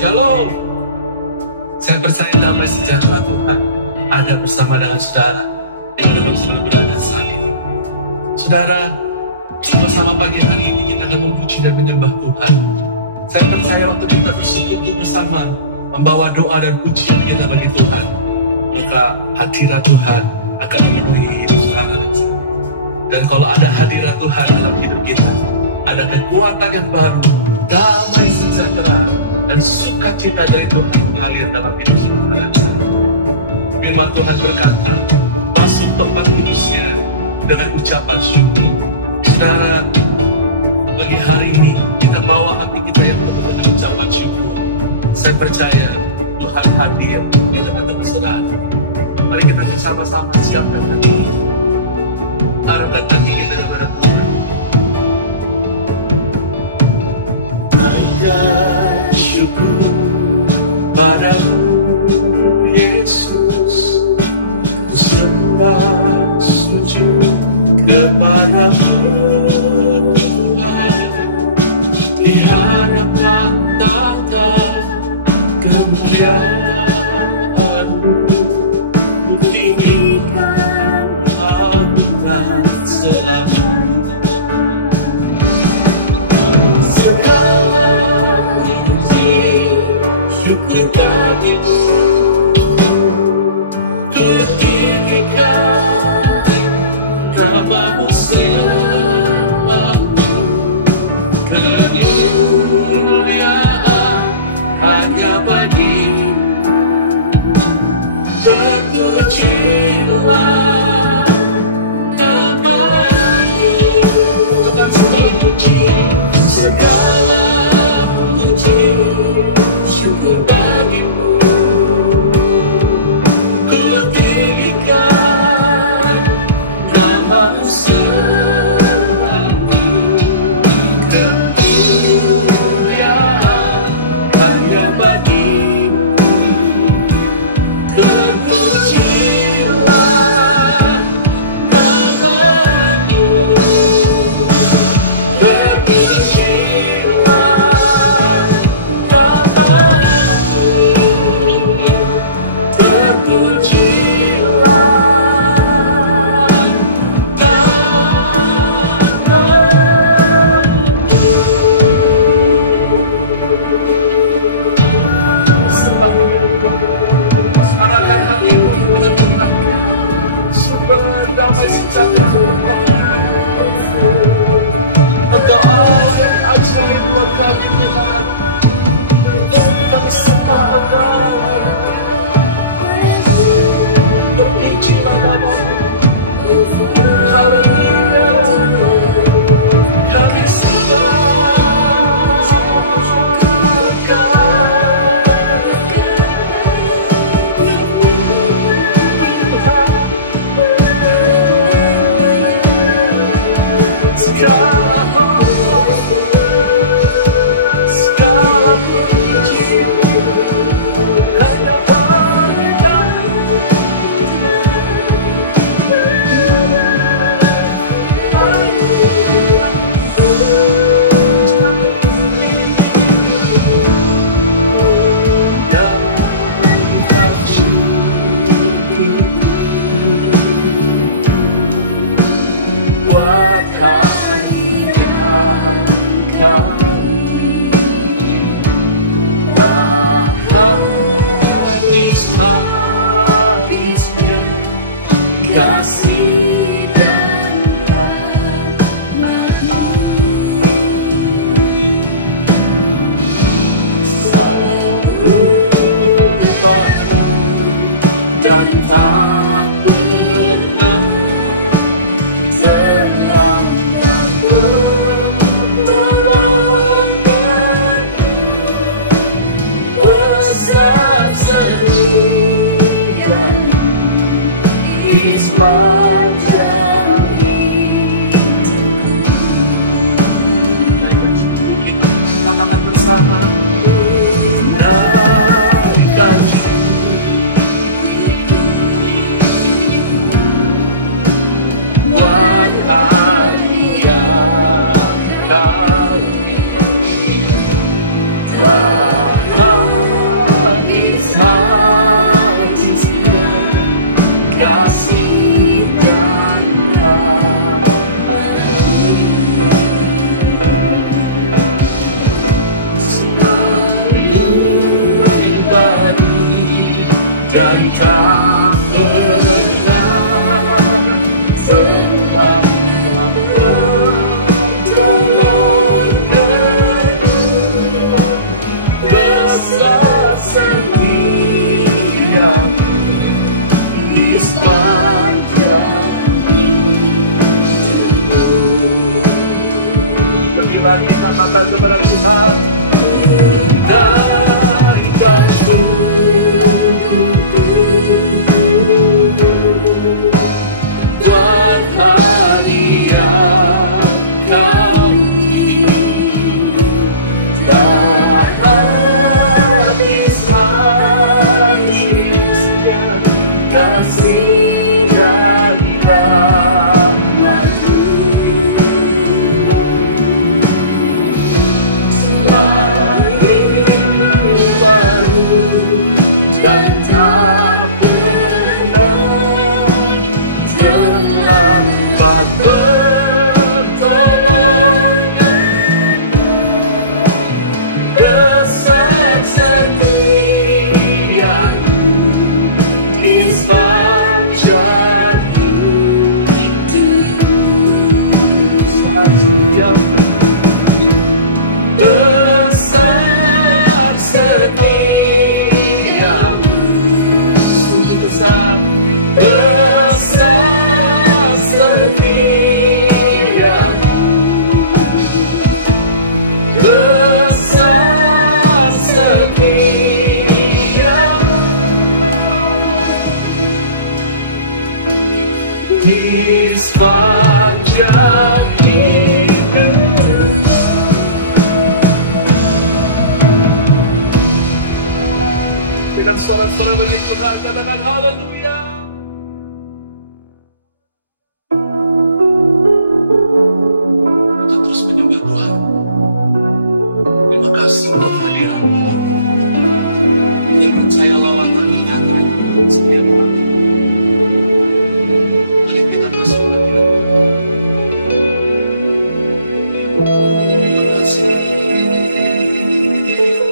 Shalom. Saya percaya damai sejahtera Tuhan ada bersama dengan saudara dimanapun saudara berada saat ini. Saudara, bersama-sama pagi hari ini kita akan memuji dan menyembah Tuhan. Saya percaya waktu kita bersekutu bersama, membawa doa dan pujian kita bagi Tuhan, maka hadirat Tuhan akan memenuhi hidup saudara. Dan kalau ada hadirat Tuhan dalam hidup kita, ada kekuatan yang baru, damai sejahtera, dan sukacita dari Tuhan mengalir dalam hidup saudara. Firman Tuhan berkata, masuk tempat kudusnya dengan ucapan syukur. Saudara, bagi hari ini kita bawa hati kita yang penuh dengan ucapan syukur. Saya percaya Tuhan hadir di tengah-tengah saudara. Mari kita bersama-sama siapkan hati, arahkan hati kita kepada Tuhan. Hanya syukur padamu Yesus, ku sembah sujud kepadamu Tuhan, di hadapan tahta kemuliaan-Mu, ku tinggikan anugerah selamanya. Segala puji syukur bagimu, ku tinggikan namamu selalu. Kemuliaan hanya bagimu, terpujilah namamu. Tuhan segala puji, segala puji syukur bagimu, ku tinggikan namamu selalu. Kemuliaan hanya bagimu, terpujilah namamu, terpujilah namamu. bersorak-sorak bagi Tuhan, katakan haleluya. Kita terus menyembah Tuhan. Terima kasih untuk kehadiran-Mu yang percaya lawatan ini akan setiap hari. Mari kita terus menyembah Tuhan. Terima kasih.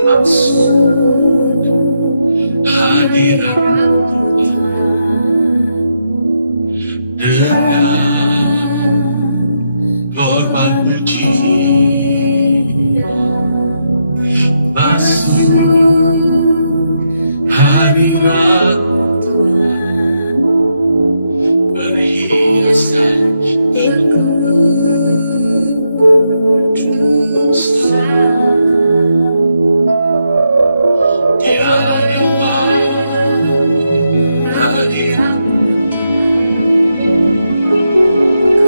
Maksud hadirat dengan korban puji, masuk hadirat berhiaskan berkuduskan. Di hadapan hadirat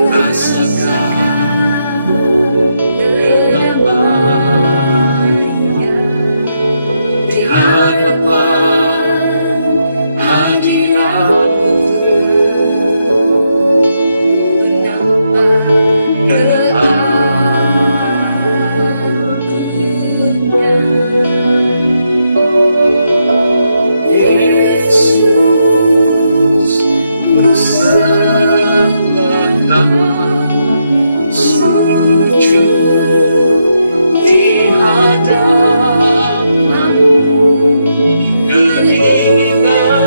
rasakan kedamaian. Di hadapan hadirat Yesus bersama sujud di hadapan-Mu, keinginan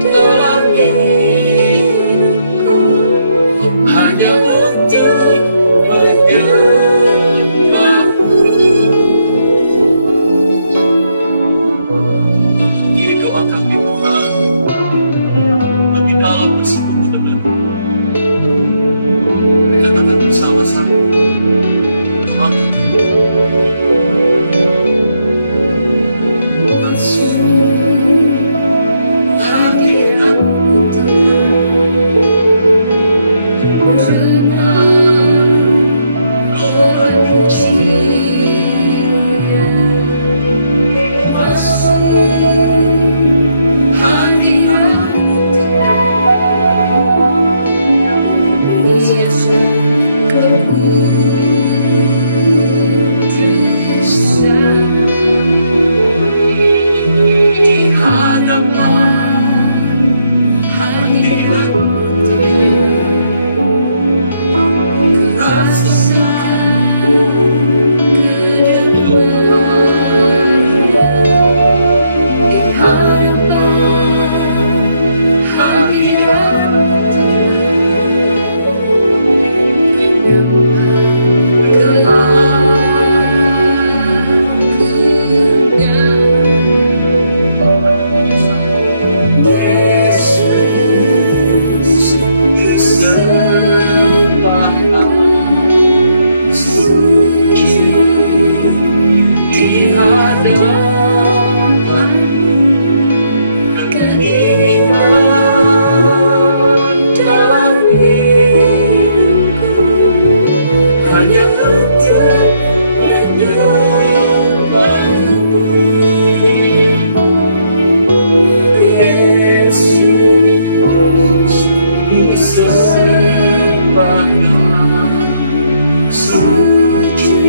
dalam hidupku hanya untuk menyembah-Mu. Kini doa kami Tuhan, lebih dalam bersekutu dengan-Mu. Kita katakan bersama-sama. Masuk hadirat-Mu dengan korban pujian. Masuk hadirat-Mu berhiaskan kekudusan. Di hadapan hadirat-Mu rasakan kedamaian. Di hadapan hadirat-Mu Yesus bersama sujud di hadapan-Mu, keinginan dalam hidupku hanya untuk menyembah-Mu. Yesus bersama sujud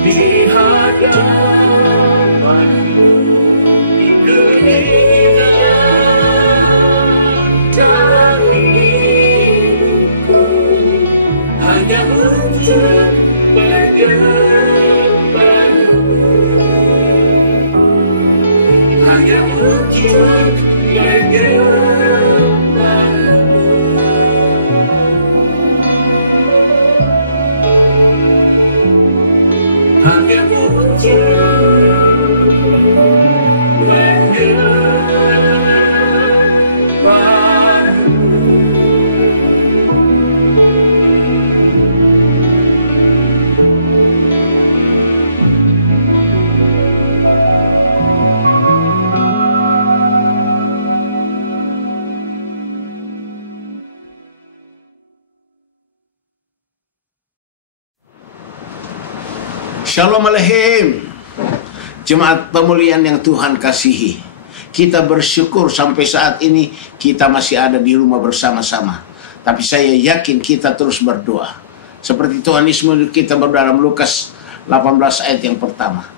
di hadapan-Mu, keinginan dalam hidupku hanya untuk menyembah-Mu, hanya untuk menyembah-Mu. Hanya untuk Shalom Aleichem. Jemaat pemulihan yang Tuhan kasihi, kita bersyukur sampai saat ini kita masih ada di rumah bersama-sama. Tapi saya yakin kita terus berdoa. Seperti Tuhan Yesus menyuruh kita berdoa dalam Lukas 18 ayat yang pertama.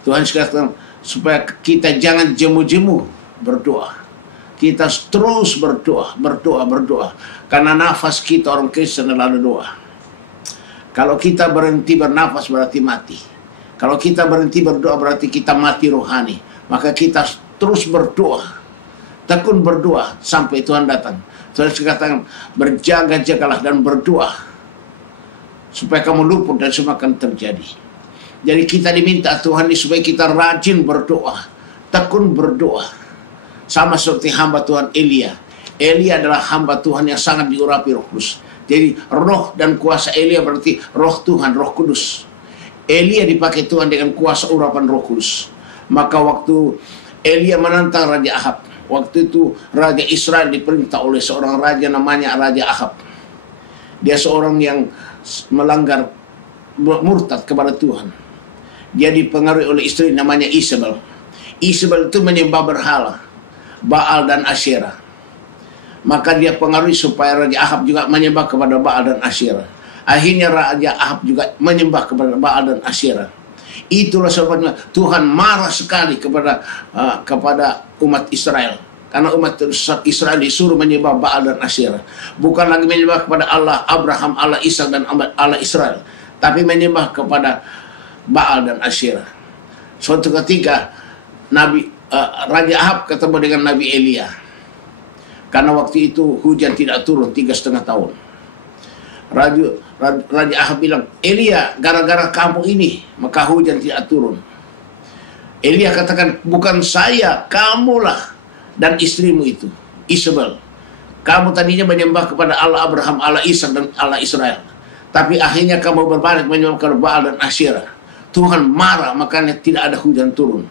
Tuhan katakan supaya kita jangan jemu-jemu berdoa. Kita terus berdoa. Karena nafas kita orang Kristen adalah doa. Kalau kita berhenti bernafas berarti mati. Kalau kita berhenti berdoa berarti kita mati rohani. Maka kita terus berdoa. Tekun berdoa sampai Tuhan datang. Tuhan katakan berjaga-jagalah dan berdoa. Supaya kamu luput dan semua akan terjadi. Jadi kita diminta Tuhan ini supaya kita rajin berdoa. Tekun berdoa. Sama seperti hamba Tuhan Elia. Elia adalah hamba Tuhan yang sangat diurapi Roh Kudus. Jadi roh dan kuasa Elia berarti roh Tuhan, Roh Kudus. Elia dipakai Tuhan dengan kuasa urapan Roh Kudus. Maka waktu Elia menantang Raja Ahab, waktu itu Raja Israel diperintah oleh seorang raja namanya Raja Ahab. Dia seorang yang melanggar, murtad kepada Tuhan. Dia dipengaruhi oleh istri namanya Isabel. Isabel itu menyembah berhala, Baal dan Asyera. Maka dia pengaruhi supaya Raja Ahab juga menyembah kepada Baal dan Asyera. Akhirnya Raja Ahab juga menyembah kepada Baal dan Asyera. Itulah sebabnya Tuhan marah sekali kepada umat Israel. Karena umat Israel disuruh menyembah Baal dan Asyera. Bukan lagi menyembah kepada Allah Abraham, Allah Ishak dan Allah Israel. Tapi menyembah kepada Baal dan Asyera. Suatu ketika Raja Ahab ketemu dengan Nabi Elia. Karena waktu itu hujan tidak turun 3,5 tahun. Raja Ahab bilang, Elia, gara-gara kamu ini maka hujan tidak turun. Elia katakan, bukan saya, kamulah dan istrimu itu, Isabel. Kamu tadinya menyembah kepada Allah Abraham, Allah Ishak dan Allah Israel. Tapi akhirnya kamu berbalik menyembah kepada Baal dan Asyera. Tuhan marah, makanya tidak ada hujan turun.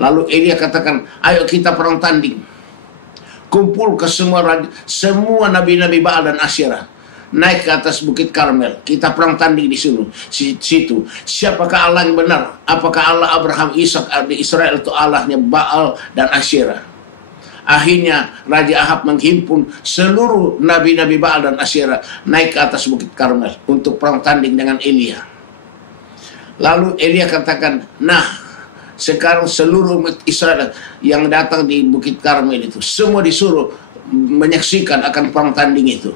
Lalu Elia katakan, ayo kita perang tanding. Kumpul ke semua nabi-nabi Baal dan Asyera. Naik ke atas Bukit Karmel. Kita perang tanding di situ. Siapakah Allah yang benar? Apakah Allah Abraham, Ishak, Israel itu Allahnya Baal dan Asyera? Akhirnya Raja Ahab menghimpun seluruh nabi-nabi Baal dan Asyera naik ke atas Bukit Karmel untuk perang tanding dengan Elia. Lalu Elia katakan, nah, sekarang seluruh umat Israel yang datang di Bukit Karmel itu semua disuruh menyaksikan akan perang tanding itu.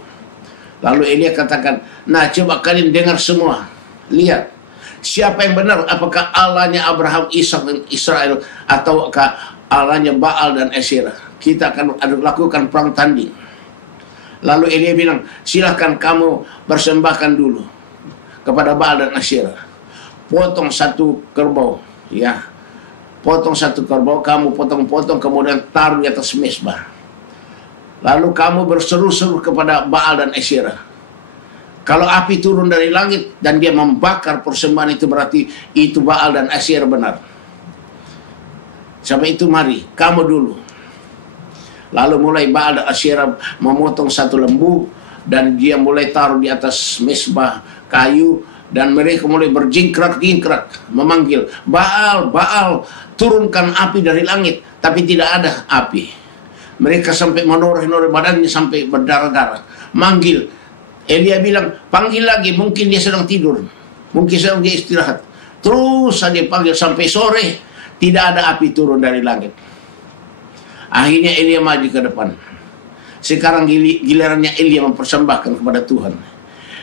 Lalu Elia katakan, nah coba kalian dengar semua. Lihat, siapa yang benar? Apakah Allahnya Abraham, Ishak dan Israel ataukah Allahnya Baal dan Asyera? Kita akan lakukan perang tanding. Lalu Elia bilang, silahkan kamu persembahkan dulu kepada Baal dan Asyera. Potong satu kerbau, ya. Potong satu kerbau, kamu potong-potong, kemudian taruh di atas mezbah. Lalu kamu berseru-seru kepada Baal dan Asyera. Kalau api turun dari langit dan dia membakar persembahan itu, berarti itu Baal dan Asyera benar. Sampai itu mari, kamu dulu. Lalu mulai Baal dan Asyera memotong satu lembu dan dia mulai taruh di atas mezbah kayu. Dan mereka mulai berjingkrak-jingkrak memanggil, Baal, Baal, turunkan api dari langit. Tapi tidak ada api. Mereka sampai menoreh-noreh badannya sampai berdarah-darah. Manggil. Elia bilang, panggil lagi, mungkin dia sedang tidur. Mungkin sedang dia istirahat. Terus saja panggil sampai sore. Tidak ada api turun dari langit. Akhirnya Elia maju ke depan. Sekarang gilirannya Elia mempersembahkan kepada Tuhan.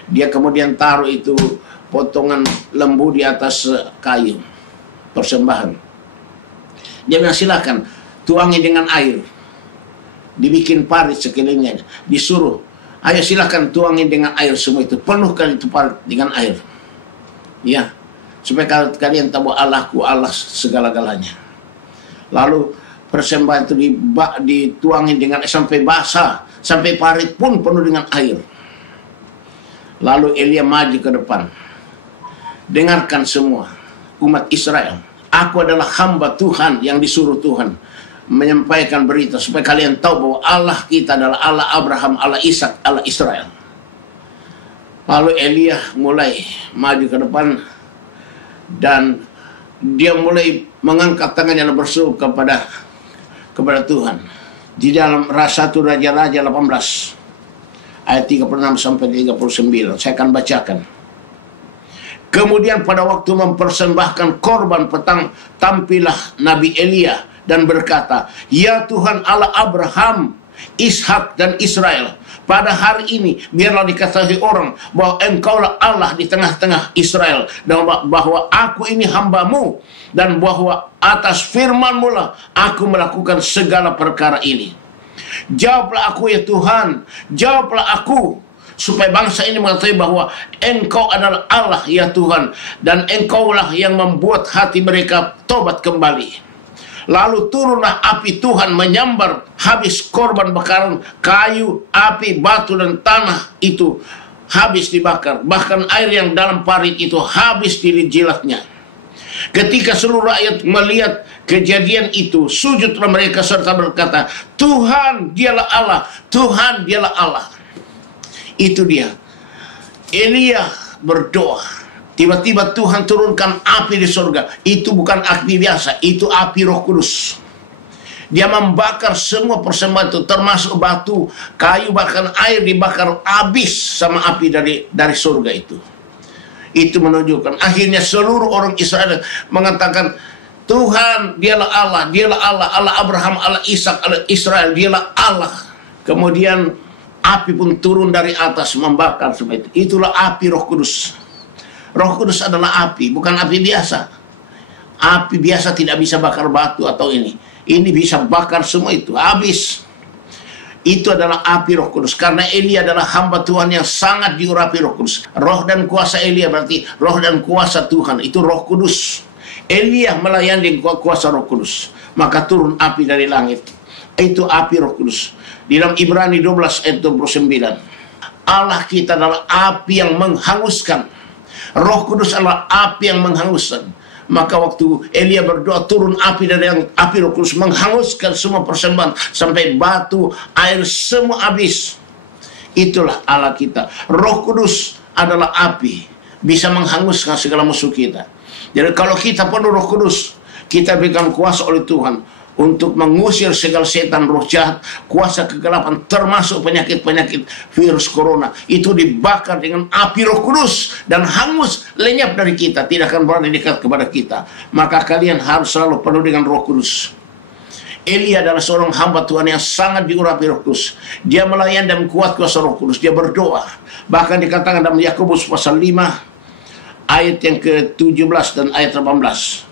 Dia kemudian taruh itu potongan lembu di atas kayu persembahan. Dia bilang, silakan tuangi dengan air. Dibikin parit sekelilingnya. Disuruh, ayo silakan tuangi dengan air semua itu. Penuhkan itu parit dengan air. Ya, supaya kalian tahu Allahku Allah segala-galanya. Lalu persembahan itu dituangi dengan sampai basah, sampai parit pun penuh dengan air. Lalu Elia maju ke depan. Dengarkan semua umat Israel. Aku adalah hamba Tuhan yang disuruh Tuhan menyampaikan berita supaya kalian tahu bahwa Allah kita adalah Allah Abraham, Allah Ishak, Allah Israel. Lalu Elia mulai maju ke depan dan dia mulai mengangkat tangannya dan berseru kepada Tuhan. Di dalam Satu Raja-Raja 18 ayat 36 sampai 39, saya akan bacakan. Kemudian pada waktu mempersembahkan korban petang, tampillah Nabi Elia dan berkata, "Ya Tuhan Allah Abraham, Ishak dan Israel, pada hari ini biarlah diketahui orang bahwa Engkaulah Allah di tengah-tengah Israel, dan bahwa aku ini hamba-Mu, dan bahwa atas firman-Mu lah aku melakukan segala perkara ini. Jawablah aku ya Tuhan, jawablah aku, supaya bangsa ini mengetahui bahwa Engkau adalah Allah ya Tuhan, dan Engkaulah yang membuat hati mereka tobat kembali." Lalu turunlah api Tuhan menyambar habis korban bakaran, kayu, api, batu, dan tanah itu habis dibakar. Bahkan air yang dalam parit itu habis dijilatnya. Ketika seluruh rakyat melihat kejadian itu, sujudlah mereka serta berkata, "Tuhan dialah Allah, Tuhan dialah Allah." Itu dia. Elia berdoa. Tiba-tiba Tuhan turunkan api di surga. Itu bukan api biasa, itu api Roh Kudus. Dia membakar semua persembahan itu, termasuk batu, kayu, bahkan air dibakar habis sama api dari surga itu. Itu menunjukkan akhirnya seluruh orang Israel mengatakan, "Tuhan dialah Allah, dialah Allah, Allah Abraham, Allah Ishak, Allah Israel, dialah Allah." Kemudian api pun turun dari atas membakar semua itu. Itulah api Roh Kudus. Roh Kudus adalah api, bukan api biasa. Api biasa tidak bisa bakar batu atau ini. Ini bisa bakar semua itu, habis. Itu adalah api Roh Kudus. Karena Elia adalah hamba Tuhan yang sangat diurapi Roh Kudus. Roh dan kuasa Elia berarti roh dan kuasa Tuhan. Itu Roh Kudus. Elia melayani kuasa Roh Kudus. Maka turun api dari langit. Itu api Roh Kudus. Di dalam Ibrani 12 ayat 29. Allah kita adalah api yang menghanguskan. Roh Kudus adalah api yang menghanguskan. Maka waktu Elia berdoa, turun api dari api Roh Kudus menghanguskan semua persembahan sampai batu, air semua habis. Itulah Allah kita. Roh Kudus adalah api, bisa menghanguskan segala musuh kita. Jadi kalau kita penuh Roh Kudus, kita berikan kuasa oleh Tuhan untuk mengusir segala setan, roh jahat, kuasa kegelapan, termasuk penyakit-penyakit virus corona. Itu dibakar dengan api Roh Kudus dan hangus, lenyap dari kita, tidak akan berani dekat kepada kita. Maka kalian harus selalu penuh dengan Roh Kudus. Elia adalah seorang hamba Tuhan yang sangat diurapi Roh Kudus. Dia melayani dan kuat kuasa Roh Kudus. Dia berdoa. Bahkan dikatakan dalam Yakobus pasal 5 ayat yang ke-17 dan ayat 18.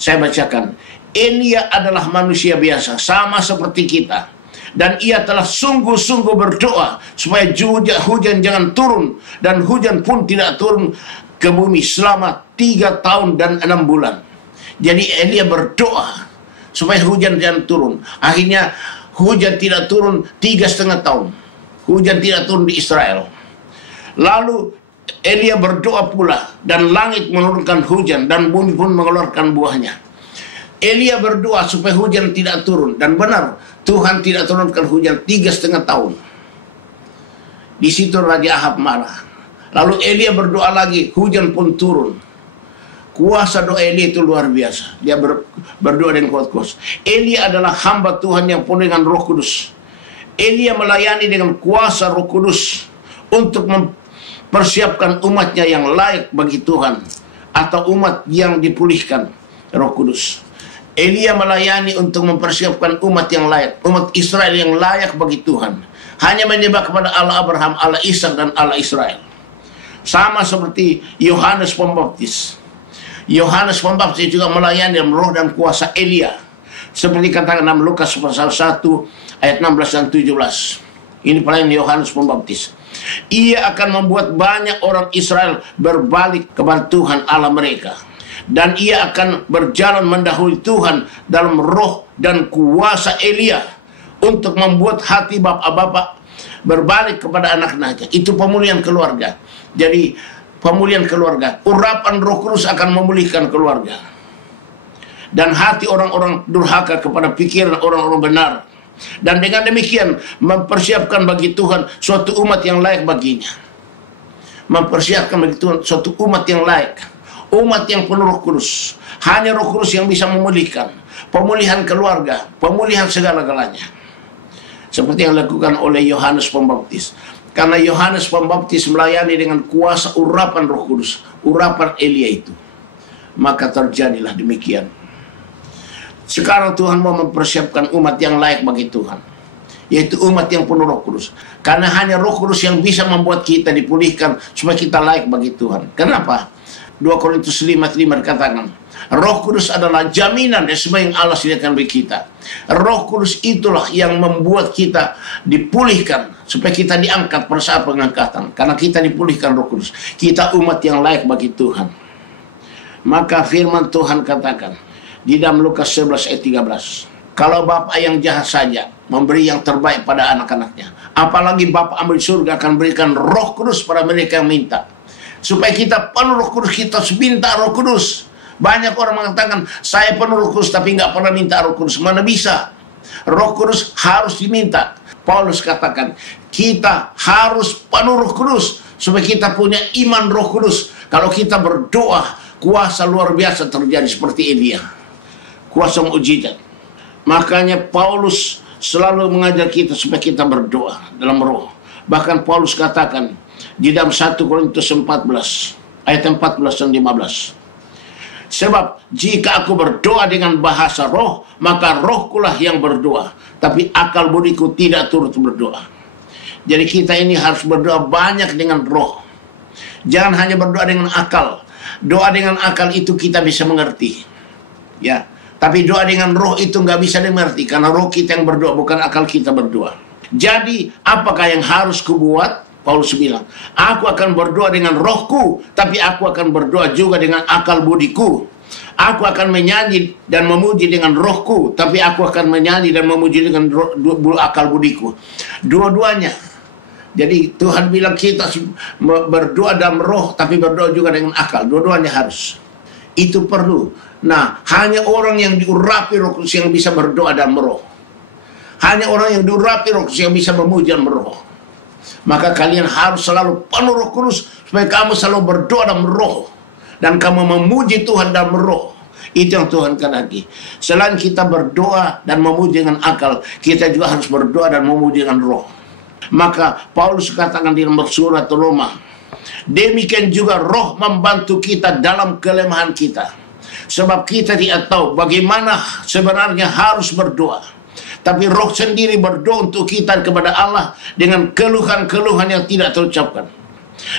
Saya bacakan. Elia adalah manusia biasa, sama seperti kita. Dan ia telah sungguh-sungguh berdoa supaya hujan jangan turun, dan hujan pun tidak turun ke bumi selama 3 tahun dan 6 bulan. Jadi Elia berdoa supaya hujan jangan turun. Akhirnya hujan tidak turun 3,5 tahun. Hujan tidak turun di Israel. Lalu Elia berdoa pula, dan langit menurunkan hujan, dan bumi pun mengeluarkan buahnya. Elia berdoa supaya hujan tidak turun, dan benar Tuhan tidak turunkan hujan 3,5 tahun. Di situ Raja Ahab marah. Lalu Elia berdoa lagi, hujan pun turun. Kuasa doa Elia itu luar biasa. Dia berdoa dengan kuat-kuat. Elia adalah hamba Tuhan yang penuh dengan Roh Kudus. Elia melayani dengan kuasa Roh Kudus untuk mempersiapkan umatnya yang layak bagi Tuhan, atau umat yang dipulihkan Roh Kudus. Elia melayani untuk mempersiapkan umat yang layak, umat Israel yang layak bagi Tuhan. Hanya menyembah kepada Allah Abraham, Allah Ishak, dan Allah Israel. Sama seperti Yohanes Pembaptis. Yohanes Pembaptis juga melayani dalam roh dan kuasa Elia. Seperti katakan dalam Lukas pasal 1 ayat 16 dan 17. Ini pelayan Yohanes Pembaptis. Ia akan membuat banyak orang Israel berbalik kepada Tuhan Allah mereka. Dan ia akan berjalan mendahului Tuhan dalam roh dan kuasa Elia untuk membuat hati bapak-bapak berbalik kepada anak-anaknya. Itu pemulihan keluarga. Jadi pemulihan keluarga, urapan Roh Kudus akan memulihkan keluarga. Dan hati orang-orang durhaka kepada pikiran orang-orang benar. Dan dengan demikian mempersiapkan bagi Tuhan suatu umat yang layak baginya. Mempersiapkan bagi Tuhan suatu umat yang layak. Umat yang penuh Roh Kudus. Hanya Roh Kudus yang bisa memulihkan. Pemulihan keluarga, pemulihan segala-galanya. Seperti yang dilakukan oleh Yohanes Pembaptis. Karena Yohanes Pembaptis melayani dengan kuasa urapan Roh Kudus, urapan Elia itu. Maka terjadilah demikian. Sekarang Tuhan mau mempersiapkan umat yang layak bagi Tuhan, yaitu umat yang penuh Roh Kudus. Karena hanya Roh Kudus yang bisa membuat kita dipulihkan supaya kita layak bagi Tuhan. Kenapa? 2 Korintus 5:5 dikatakan, Roh Kudus adalah jaminan dari semua yang Allah sediakan bagi kita. Roh Kudus itulah yang membuat kita dipulihkan supaya kita diangkat pada saat pengangkatan. Karena kita dipulihkan Roh Kudus. Kita umat yang layak bagi Tuhan. Maka firman Tuhan katakan di dalam Lukas 11 ayat 13, kalau Bapa yang jahat saja memberi yang terbaik pada anak-anaknya, apalagi Bapa di surga akan berikan Roh Kudus pada mereka yang minta. Supaya kita penuh Roh Kudus, kita minta Roh Kudus. Banyak orang mengatakan, saya penuh Roh Kudus tapi nggak pernah minta Roh Kudus. Mana bisa? Roh Kudus harus diminta. Paulus katakan, kita harus penuh Roh Kudus supaya kita punya iman Roh Kudus. Kalau kita berdoa, kuasa luar biasa terjadi seperti Elia. Kuasa mukjizat. Makanya Paulus selalu mengajar kita supaya kita berdoa dalam roh. Bahkan Paulus katakan di dalam 1 Korintus 14 ayat 14 dan 15. Sebab jika aku berdoa dengan bahasa roh, maka rohkulah yang berdoa, tapi akal budiku tidak turut berdoa. Jadi kita ini harus berdoa banyak dengan roh. Jangan hanya berdoa dengan akal. Doa dengan akal itu kita bisa mengerti, ya. Tapi doa dengan roh itu nggak bisa dimengerti, karena roh kita yang berdoa, bukan akal kita berdoa. Jadi apakah yang harus kubuat? Paulus bilang, aku akan berdoa dengan rohku, tapi aku akan berdoa juga dengan akal budiku. Aku akan menyanyi dan memuji dengan rohku, tapi aku akan menyanyi dan memuji dengan akal budiku. Dua-duanya. Jadi Tuhan bilang kita berdoa dalam roh, tapi berdoa juga dengan akal. Dua-duanya harus. Itu perlu. Nah, hanya orang yang diurapi Roh Kudus yang bisa berdoa dalam roh. Hanya orang yang diurapi Roh Kudus yang bisa memuji dalam roh. Maka kalian harus selalu penuh Roh Kudus supaya kamu selalu berdoa dalam roh dan kamu memuji Tuhan dalam roh. Itu yang Tuhan kehendaki. Selain kita berdoa dan memuji dengan akal, kita juga harus berdoa dan memuji dengan roh. Maka Paulus katakan di dalam surat Roma, demikian juga roh membantu kita dalam kelemahan kita. Sebab kita tidak tahu bagaimana sebenarnya harus berdoa. Tapi roh sendiri berdoa untuk kita kepada Allah dengan keluhan-keluhan yang tidak terucapkan.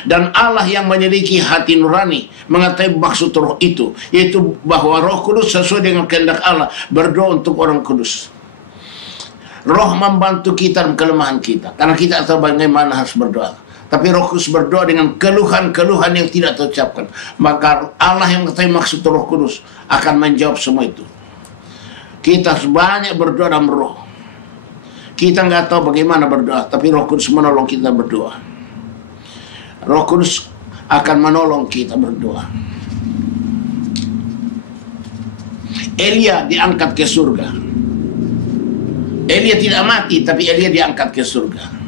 Dan Allah yang menyelidiki hati nurani mengetahui maksud roh itu, yaitu bahwa Roh Kudus sesuai dengan kehendak Allah berdoa untuk orang kudus. Roh membantu kita dalam kelemahan kita, karena kita tahu bagaimana harus berdoa. Tapi Roh Kudus berdoa dengan keluhan-keluhan yang tidak terucapkan. Maka Allah yang mengetahui maksud Roh Kudus akan menjawab semua itu. Kita harus banyak berdoa dalam roh. Kita nggak tahu bagaimana berdoa, tapi Roh Kudus menolong kita berdoa. Roh Kudus akan menolong kita berdoa. Elia diangkat ke surga. Elia tidak mati, tapi Elia diangkat ke surga.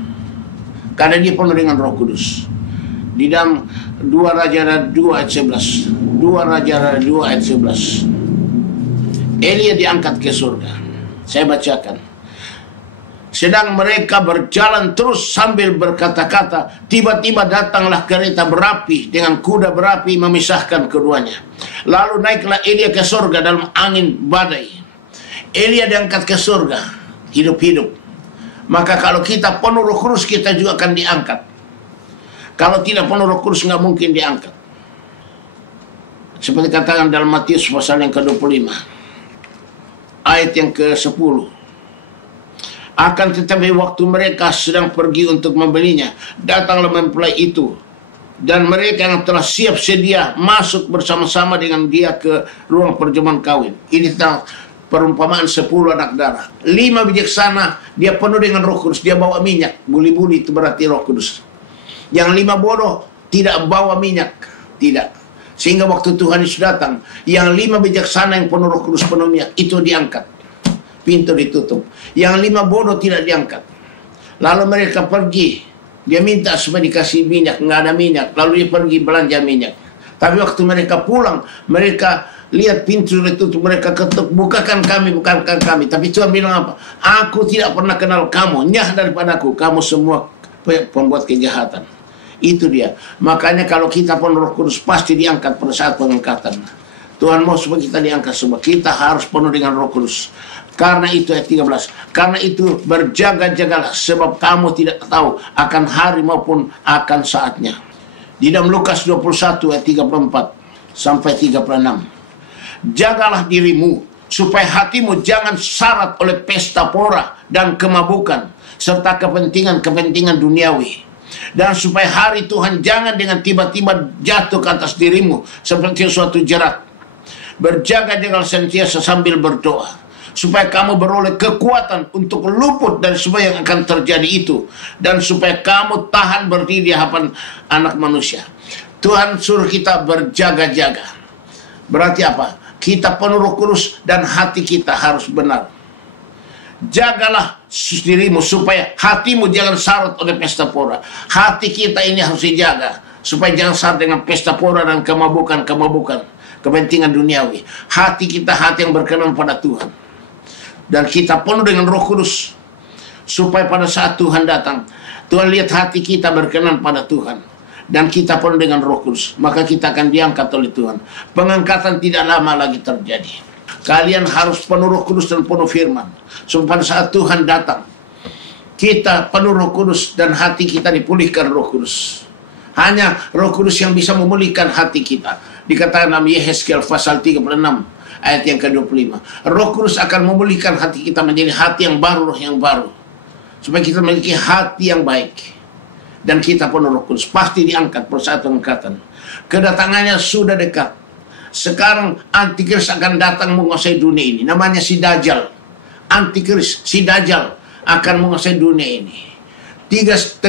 Karena dia penuh dengan Roh Kudus. Di dalam 2 Raja 2 ayat 11. 2 Raja 2 ayat 11. Elia diangkat ke surga. Saya bacakan. Sedang mereka berjalan terus sambil berkata-kata, tiba-tiba datanglah kereta berapi dengan kuda berapi memisahkan keduanya. Lalu naiklah Elia ke surga dalam angin badai. Elia diangkat ke surga, hidup-hidup. Maka kalau kita penuh Roh Kudus, kita juga akan diangkat. Kalau tidak penuh Roh Kudus, nggak mungkin diangkat. Seperti katakan dalam Matius pasal yang ke-25. Ayat yang ke-10. Akan tetapi waktu mereka sedang pergi untuk membelinya, datanglah mempelai itu. Dan mereka yang telah siap sedia masuk bersama-sama dengan dia ke ruang perjamuan kawin. Ini tentang perumpamaan 10 anak darah. 5 bijaksana, dia penuh dengan Roh Kudus, dia bawa minyak. Buli-buli itu berarti Roh Kudus. Yang 5 bodoh tidak bawa minyak, tidak. Sehingga waktu Tuhan Yesus datang, yang 5 bijaksana yang penuh Roh Kudus, penuh minyak, itu diangkat. Pintu ditutup. Yang 5 bodoh tidak diangkat. Lalu mereka pergi. Dia minta supaya dikasih minyak, nggak ada minyak. Lalu dia pergi belanja minyak. Tapi waktu mereka pulang, mereka lihat pintu ditutup, mereka ketuk, bukakan kami. Tapi Tuhan bilang apa? Aku tidak pernah kenal kamu, nyah daripadaku, kamu semua pembuat kejahatan. Itu dia. Makanya kalau kita pun Roh Kudus pasti diangkat pada saat pengangkatan. Tuhan mau supaya kita diangkat semua. Kita harus penuh dengan Roh Kudus. Karena itu ayat 13. Karena itu berjaga-jagalah, sebab kamu tidak tahu akan hari maupun akan saatnya. Di dalam Lukas 21 ayat 34 sampai 36. Jagalah dirimu supaya hatimu jangan syarat oleh pesta pora dan kemabukan serta kepentingan-kepentingan duniawi. Dan supaya hari Tuhan jangan dengan tiba-tiba jatuh ke atas dirimu seperti suatu jerat. Berjaga-jaga senantiasa sambil berdoa, supaya kamu beroleh kekuatan untuk luput dari semua yang akan terjadi itu, dan supaya kamu tahan berdiri di hadapan anak manusia. Tuhan suruh kita berjaga-jaga. Berarti apa? Kita penuh Roh Kudus dan hati kita harus benar. Jagalah dirimu supaya hatimu jangan syarat oleh pesta pora. Hati kita ini harus dijaga supaya jangan syarat dengan pesta pora dan kemabukan, kepentingan duniawi. Hati kita hati yang berkenan pada Tuhan. Dan kita penuh dengan Roh Kudus supaya pada saat Tuhan datang, Tuhan lihat hati kita berkenan pada Tuhan, dan kita penuh dengan Roh Kudus, maka kita akan diangkat oleh Tuhan. Pengangkatan tidak lama lagi terjadi. Kalian harus penuh Roh Kudus dan penuh firman, supaya pada saat Tuhan datang, kita penuh Roh Kudus dan hati kita dipulihkan Roh Kudus. Hanya Roh Kudus yang bisa memulihkan hati kita. Dikatakan dalam Yehezkiel pasal 36 ayat yang ke-25. Roh Kudus akan memulihkan hati kita menjadi hati yang baru, roh yang baru, supaya kita memiliki hati yang baik. Dan kita penuh Roh Kudus pasti diangkat pada saat pengangkatan. Kedatangannya sudah dekat. Sekarang Antikris akan datang menguasai dunia ini. Namanya si Dajjal. Antikris, si Dajjal akan menguasai dunia ini. 3,5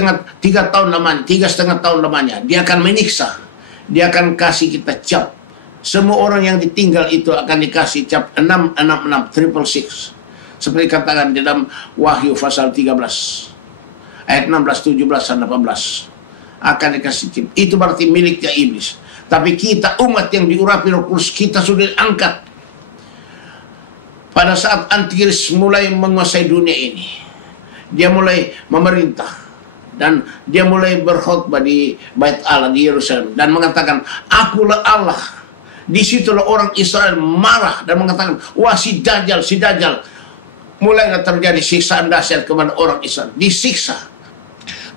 tahun lamanya. Dia akan menyiksa. Dia akan kasih kita cap. Semua orang yang ditinggal itu akan dikasih cap 666, 666. Seperti katakan di dalam Wahyu pasal 13 ayat 16, 17 dan 18. Akan dikasih cap. Itu berarti miliknya iblis. Tapi kita umat yang diurapi Roh Kudus, kita sudah diangkat. Pada saat Antikris mulai menguasai dunia ini, dia mulai memerintah. Dan dia mulai berkhotbah di Bait Allah di Yerusalem dan mengatakan, akulah Allah. Disitulah orang Israel marah dan mengatakan, wah si Dajjal. Mulai terjadi siksaan dahsyat kepada orang Israel. Disiksa.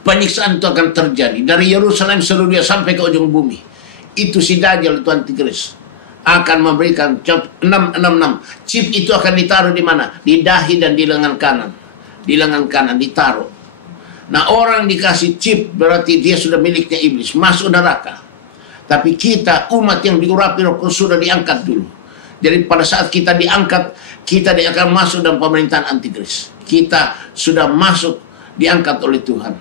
Penyiksaan itu akan terjadi dari Yerusalem seluruh dunia sampai ke ujung bumi. Itu si Dajjal, itu Antikris, akan memberikan cap 666. Chip itu akan ditaruh di mana? Di dahi dan di lengan kanan. Di lengan kanan ditaruh. Nah, orang dikasih chip berarti dia sudah miliknya iblis, masuk neraka. Tapi kita umat yang diurapi Roh Kudus sudah diangkat dulu. Jadi pada saat kita diangkat, kita akan masuk dalam pemerintahan Antikris. Kita sudah masuk, diangkat oleh Tuhan.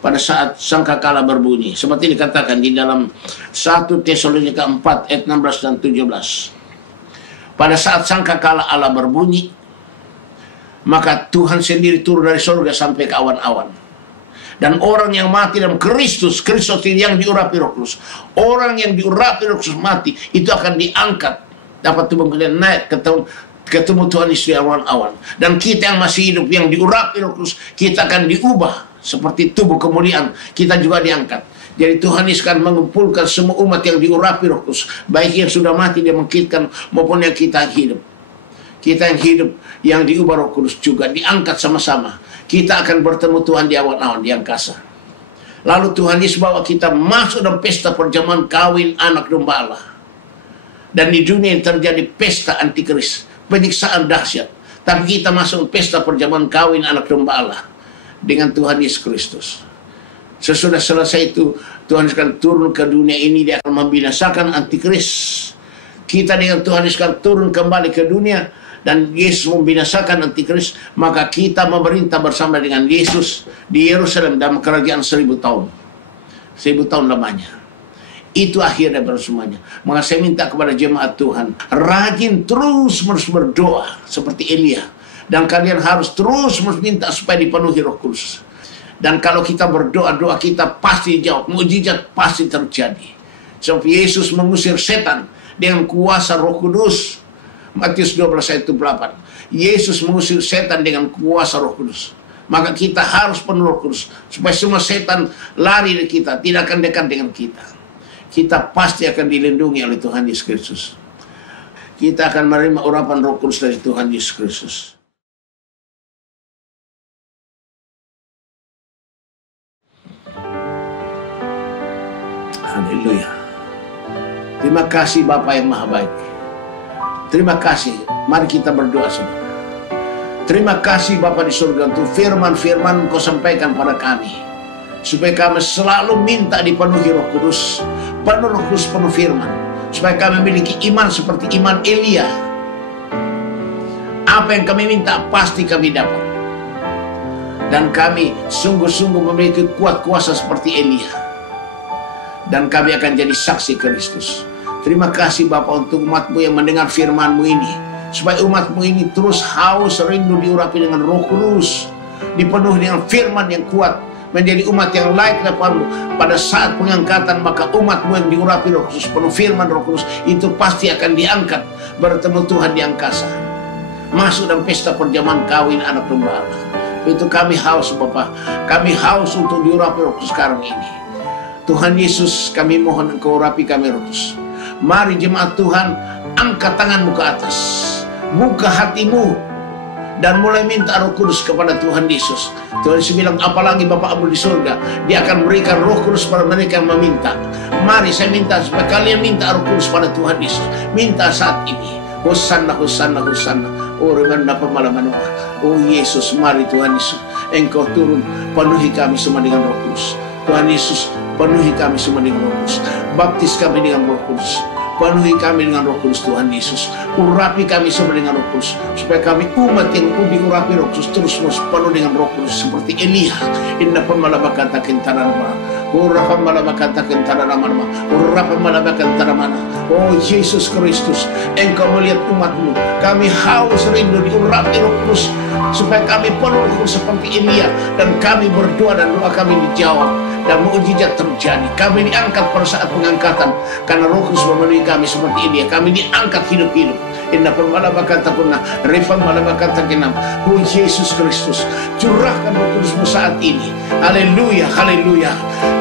Pada saat sangkakala berbunyi, seperti dikatakan di dalam 1 Tesalonika 4 ayat 16 dan 17. Pada saat sangkakala Allah berbunyi, maka Tuhan sendiri turun dari surga sampai ke awan-awan. Dan orang yang mati dalam Kristus yang diurapi Roh Kudus, orang yang diurapi Roh Kudus mati, itu akan diangkat, dapat tubuh kemudian naik ketemu Tuhan Yesus di awan-awan. Dan kita yang masih hidup, yang diurapi Roh Kudus, kita akan diubah seperti tubuh kemuliaan, kita juga diangkat. Jadi Tuhan Yesus akan mengumpulkan semua umat yang diurapi Roh Kudus, baik yang sudah mati dia bangkitkan maupun yang kita hidup. Kita yang hidup, yang diubah Roh Kudus juga diangkat sama-sama. Kita akan bertemu Tuhan di awan-awan, di angkasa. Lalu Tuhan Yesus bawa kita masuk dalam pesta perjamuan kawin anak domba Allah. Dan di dunia ini terjadi pesta Antikris, penyiksaan dahsyat. Tapi kita masuk pesta perjamuan kawin anak domba Allah dengan Tuhan Yesus Kristus. Sesudah selesai itu, Tuhan akan turun ke dunia ini, dia akan membinasakan Antikris. Kita dengan Tuhan Yesus akan turun kembali ke dunia, dan Yesus membinasakan Antikris, maka kita memerintah bersama dengan Yesus di Yerusalem dalam kerajaan 1000 tahun. 1000 tahun lamanya. Itu akhirnya semuanya. Maka saya minta kepada jemaat Tuhan, rajin terus berdoa seperti Elia. Dan kalian harus terus minta supaya dipenuhi Roh Kudus. Dan kalau kita berdoa, doa kita pasti dijawab. Mukjizat pasti terjadi. Sebab Yesus mengusir setan dengan kuasa Roh Kudus. Matius 12 ayat 8. Yesus mengusir setan dengan kuasa Roh Kudus. Maka kita harus penuh Roh Kudus supaya semua setan lari dari kita, tidak akan dekat dengan kita. Kita pasti akan dilindungi oleh Tuhan Yesus Kristus. Kita akan menerima urapan Roh Kudus dari Tuhan Yesus Kristus. Haleluya. Terima kasih Bapa yang Maha Baik. Terima kasih. Mari kita berdoa, saudara. Terima kasih Bapa di surga untuk firman-firman Engkau sampaikan pada kami. Supaya kami selalu minta dipenuhi Roh Kudus. Penuh Roh Kudus, penuh firman. Supaya kami memiliki iman seperti iman Elia. Apa yang kami minta pasti kami dapat. Dan kami sungguh-sungguh memiliki kuat kuasa seperti Elia. Dan kami akan jadi saksi Kristus. Terima kasih Bapa untuk umat-Mu yang mendengar firman-Mu ini. Supaya umat-Mu ini terus haus rindu diurapi dengan Roh Kudus, dipenuhi dengan firman yang kuat, menjadi umat yang layak kepadamu. Pada saat pengangkatan, maka umat-Mu yang diurapi Roh Kudus, penuh firman Roh Kudus, itu pasti akan diangkat bertemu Tuhan di angkasa, masuk dalam pesta perjamuan kawin anak domba Allah. Itu kami haus Bapa, kami haus untuk diurapi Roh Kudus sekarang ini. Tuhan Yesus, kami mohon Engkau urapi kami Roh Kudus. Mari jemaat Tuhan, angkat tanganmu ke atas, buka hatimu, dan mulai minta Roh Kudus kepada Tuhan Yesus. Tuhan Yesus bilang, apalagi Bapa-Mu di surga, Dia akan berikan Roh Kudus pada mereka yang meminta. Mari saya minta supaya kalian minta Roh Kudus pada Tuhan Yesus. Minta saat ini. Hosanna, Hosanna, Hosanna. Oh remanda pemalaman. Oh Yesus, mari Tuhan Yesus, Engkau turun, penuhi kami semua dengan Roh Kudus. Tuhan Yesus, penuhi kami semua dengan Roh Kudus. Baptis kami dengan Roh Kudus. Penuhi kami dengan Roh Kudus Tuhan Yesus. Urapi kami semua dengan Roh Kudus. Supaya kami umat yang diurapi Roh Kudus terus penuh dengan Roh Kudus seperti Elia. Inna pamalabakata kintanama. Urapa malabakata kintanama. Urapa malabakata kintanama. Oh Yesus Kristus, Engkau melihat umat-Mu. Kami haus rindu diurapi Roh Kudus supaya kami penuh Roh Kudus seperti Elia, dan kami berdoa dan doa kami dijawab dan mukjizat terjadi. Kami diangkat pada saat pengangkatan karena Roh Kudus memenuhi kami seperti Elia. Kami diangkat hidup-hidup. Inna pemalabakata kunna rifam malabakata kinam. Oh Yesus Kristus, curahkan Roh Kudus-Mu saat ini. Haleluya, haleluya.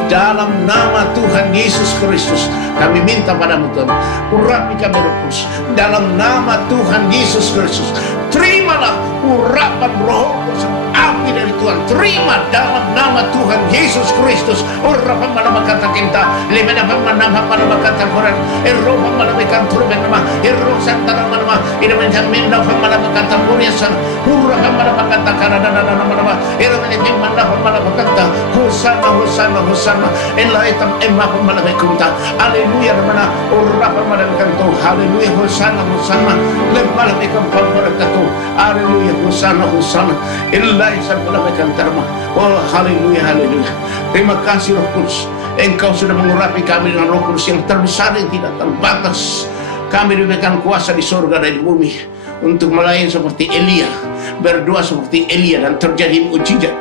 Dalam nama Tuhan Yesus Kristus, kami minta padamu Tuhan, urapi kami Roh Kudus. Dalam nama Tuhan Yesus Kristus, terimalah urapan Roh Kudus, api dari Tuhan. Terima dalam nama Tuhan Yesus Kristus. Urapan malabakata kinta, lemena pemanama malabakata koran, eropa malabakan turbenama, erosan tanama, idaman minda malabakata puriasan, urapan malabakata kanadana malaba, idaman minda malabakata, hosana hosana hosana, elaitam emma malabakunta. Haleluya mana urapan malabakanto, haleluya hosana hosana, lemalabakan malabakatu, haleluya hosana hosana, elaitam malabakan terma. Oh haleluya haleluya. Terima kasih Roh Kudus, Engkau sudah mengurapi kami dengan Roh Kudus yang terbesar yang tidak terbatas. Kami diberikan kuasa di surga dan di bumi untuk melayani seperti Elia, berdoa seperti Elia, dan terjadi mukjizat.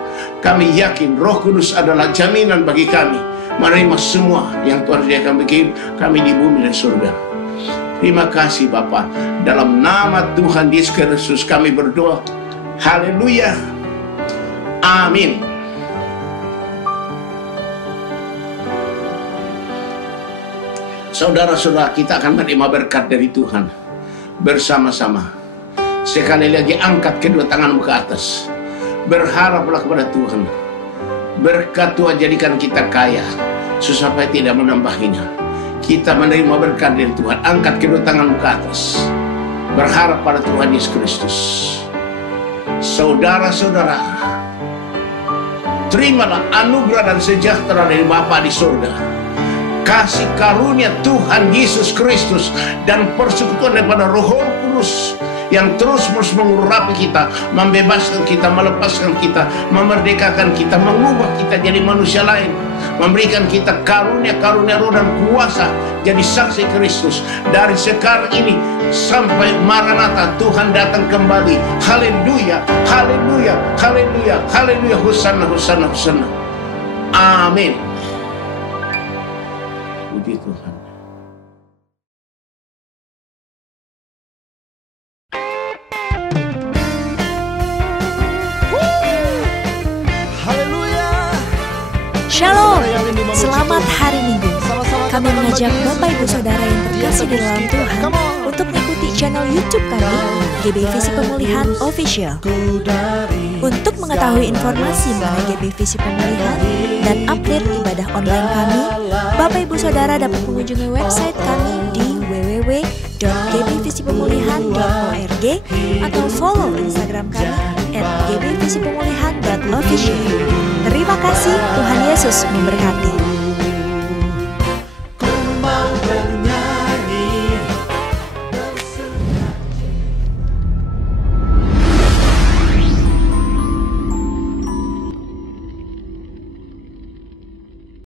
Kami yakin Roh Kudus adalah jaminan bagi kami menerima semua yang Tuhan sediakan bagi kami di bumi dan surga. Terima kasih Bapa. Dalam nama Tuhan Yesus Kristus kami berdoa. Haleluya. Amin. Saudara-saudara, kita akan menerima berkat dari Tuhan bersama-sama. Sekali lagi angkat kedua tanganmu ke atas. Berharaplah kepada Tuhan. Berkat Tuhan jadikan kita kaya, susah payah tidak menambahinya. Kita menerima berkat dari Tuhan. Angkat kedua tanganmu ke atas. Berharap pada Tuhan Yesus Kristus. Saudara-saudara, terimalah anugerah dan sejahtera dari Bapa di surga, kasih karunia Tuhan Yesus Kristus, dan persekutuan daripada Roh Kudus yang terus-menerus mengurapi kita, membebaskan kita, melepaskan kita, memerdekakan kita, mengubah kita jadi manusia lain, memberikan kita karunia-karunia roh dan kuasa jadi saksi Kristus dari sekarang ini sampai Maranatha Tuhan datang kembali. Haleluya, haleluya, haleluya, haleluya. Hosanna, hosanna, hosanna. Amin. Puji Tuhan. Selamat hari Minggu. Kami mengajak Bapak Ibu Saudara yang terkasih di dalam Tuhan untuk mengikuti channel YouTube kami, GB Visi Pemulihan Official. Untuk mengetahui informasi mengenai GB Visi Pemulihan dan update ibadah online kami, Bapak Ibu Saudara dapat mengunjungi website kami di www.gbvisipemulihan.org atau follow Instagram kami @gbvisipemulihan.official. Terima kasih, Tuhan Yesus memberkati.